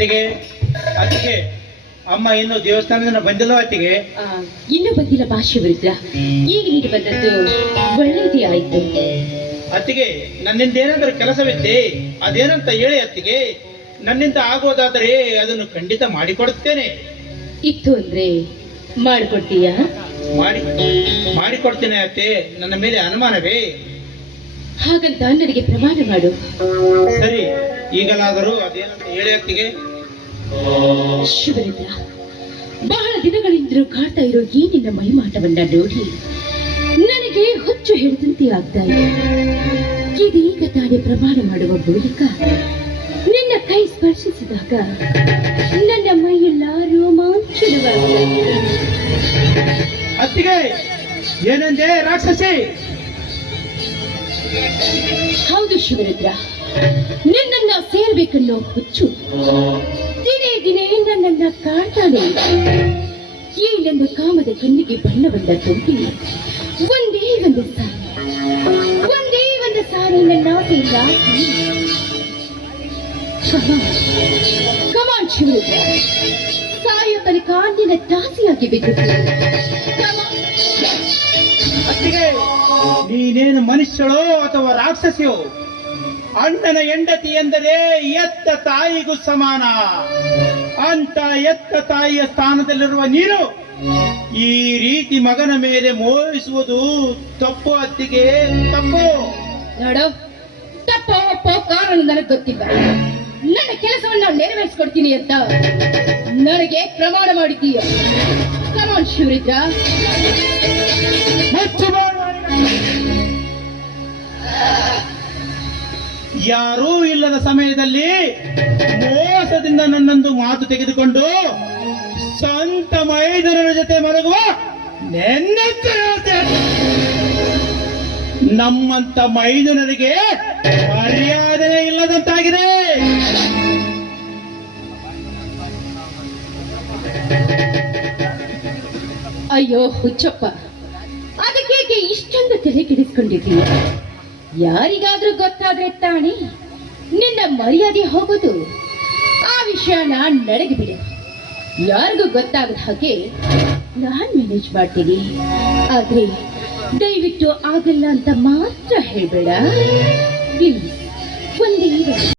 ಅತ್ತಿಗೆ ಅತ್ತಿಗೆ ಅಮ್ಮ ಇನ್ನು ದೇವಸ್ಥಾನದಿಂದ ಬಂದಿಲ್ಲ ಅತ್ತಿಗೆ? ಇನ್ನೂ ಬಂದಿಲ್ಲ ಭಾಷ್ಯವಿರುದ್ರ. ಈಗ ನೀನು ಬಂದದ್ದು ಒಳ್ಳೆಯದೇ ಆಯ್ತು. ಅತ್ತಿಗೆ ನನ್ನಿಂದ ಏನಾದರೂ ಕೆಲಸವಿದ್ದೆ ಅದೇನಂತ ಹೇಳಿ ಅತ್ತಿಗೆ. ನನ್ನಿಂದ ಆಗೋದಾದರೆ ಅದನ್ನು ಖಂಡಿತ ಮಾಡಿಕೊಡುತ್ತೇನೆ. ಇತ್ತು ಅಂದ್ರೆ ಮಾಡಿಕೊಡ್ತೀಯಾ? ಮಾಡಿಕೊಡ್ತೇನೆ ಅತ್ತೆ. ನನ್ನ ಮೇಲೆ ಅನುಮಾನವೇ? ಹಾಗಂತ ನನಗೆ ಪ್ರಮಾಣ ಮಾಡು. ಸರಿ, ಈಗಲಾದರೂ ಅದೇನಂತ ಹೇಳಿ ಅತ್ತಿಗೆ. ಶಿವಲಿಂಗ, ಬಹಳ ದಿನಗಳಿಂದಲೂ ಕಾಡ್ತಾ ಇರೋ ಈ ನಿನ್ನ ಮೈಮಾಟವನ್ನ ನೋಡಿ ನನಗೆ ಹುಚ್ಚು ಹಿಡಿದಂತೆ ಆಗ್ತಾ ಇದೆ. ಇದೀಗ ತಾನೇ ಪ್ರಮಾಣ ಮಾಡುವ ಮೂಲಕ ನಿನ್ನ ಕೈ ಸ್ಪರ್ಶಿಸಿದಾಗ ನನ್ನ ಮೈಯೆಲ್ಲ ರೋಮಾಂಚನವಾಗಿದೆ. ಅತ್ತಿಗೆ ಏನಂದೆ ರಾಕ್ಷಸಿ? ಹೌದು ಶಿವರುದ್ರ, ನಿನ್ನನ್ನ ಸೇರ್ಬೇಕನ್ನೋ ಹುಚ್ಚು ದಿನೇ ದಿನೇ ನನ್ನನ್ನ ಕಾಡ್ತಾನೆ. ಈ ನನ್ನ ಕಾಮದ ಕಣ್ಣಿಗೆ ಬಣ್ಣವನ್ನ ತುಂಬಿ ಒಂದೇ ಒಂದು ಸಾರಿ ನನ್ನ ಕಮಾನ್ ಶಿವರುದ್ರ, ಸಾಯೋ ತನಕ ನಿನ್ನ ದಾಸಿಯಾಗಿ ಬಿದ್ದು. ಅತ್ತಿಗೆ ನೀನೇನು ಮನುಷ್ಯಳೋ ಅಥವಾ ರಾಕ್ಷಸಿಯೋ? ಅಣ್ಣನ ಹೆಂಡತಿ ಎಂದರೆ ಎತ್ತ ತಾಯಿಗೂ ಸಮಾನ. ಅಂತ ಎತ್ತ ತಾಯಿಯ ಸ್ಥಾನದಲ್ಲಿರುವ ನೀನು ಈ ರೀತಿ ಮಗನ ಮೇಲೆ ಮೋಹಿಸುವುದು ತಪ್ಪು ಅತ್ತಿಗೆ, ತಪ್ಪು. ನೋಡು, ತಪ್ಪೋ ಒಪ್ಪೋ ಕಾರಣ ನನಗೆ ಗೊತ್ತಿಲ್ಲ. ನನ್ನ ಕೆಲಸವನ್ನು ನೆರವೇರಿಸಿಕೊಡ್ತೀನಿ ಅಂತ ನನಗೆ ಪ್ರಮಾಣ ಮಾಡಿದ್ದೀಯ. ಕಮಾನ್ ಶಿವರುದ್ರ. ಯಾರೂ ಇಲ್ಲದ ಸಮಯದಲ್ಲಿ ಮೋಸದಿಂದ ನನ್ನೊಂದು ಮಾತು ತೆಗೆದುಕೊಂಡು ಸ್ವಂತ ಮೈದನರ ಜೊತೆ ಮಲಗುವ ನಮ್ಮಂತ ಮೈದನರಿಗೆ ಮರ್ಯಾದೆ ಇಲ್ಲದಂತಾಗಿದೆ. ಅಯ್ಯೋ ಹುಚ್ಚಪ್ಪ, ಅದಕ್ಕೆ ಇಷ್ಟೊಂದು ತಲೆ ಕೆಡಿಸ್ಕೊಂಡಿದ್ದೀಯ? ಯಾರಿಗಾದ್ರೂ ಗೊತ್ತಾದ್ರೆ ತಾನೇ ನಿನ್ನ ಮರ್ಯಾದೆ ಹೋಗೋದು. ಆ ವಿಷಯ ನನಗೆ ಬಿಡು. ಯಾರಿಗೂ ಗೊತ್ತಾಗದ ಹಾಗೆ ನಾನ್ ಮ್ಯಾನೇಜ್ ಮಾಡ್ತೀನಿ. ಆದ್ರೆ ದಯವಿಟ್ಟು ಆಗಲ್ಲ ಅಂತ ಮಾತ್ರ ಹೇಳ್ಬೇಡ ಪ್ಲೀಸ್. ಒಂದೇ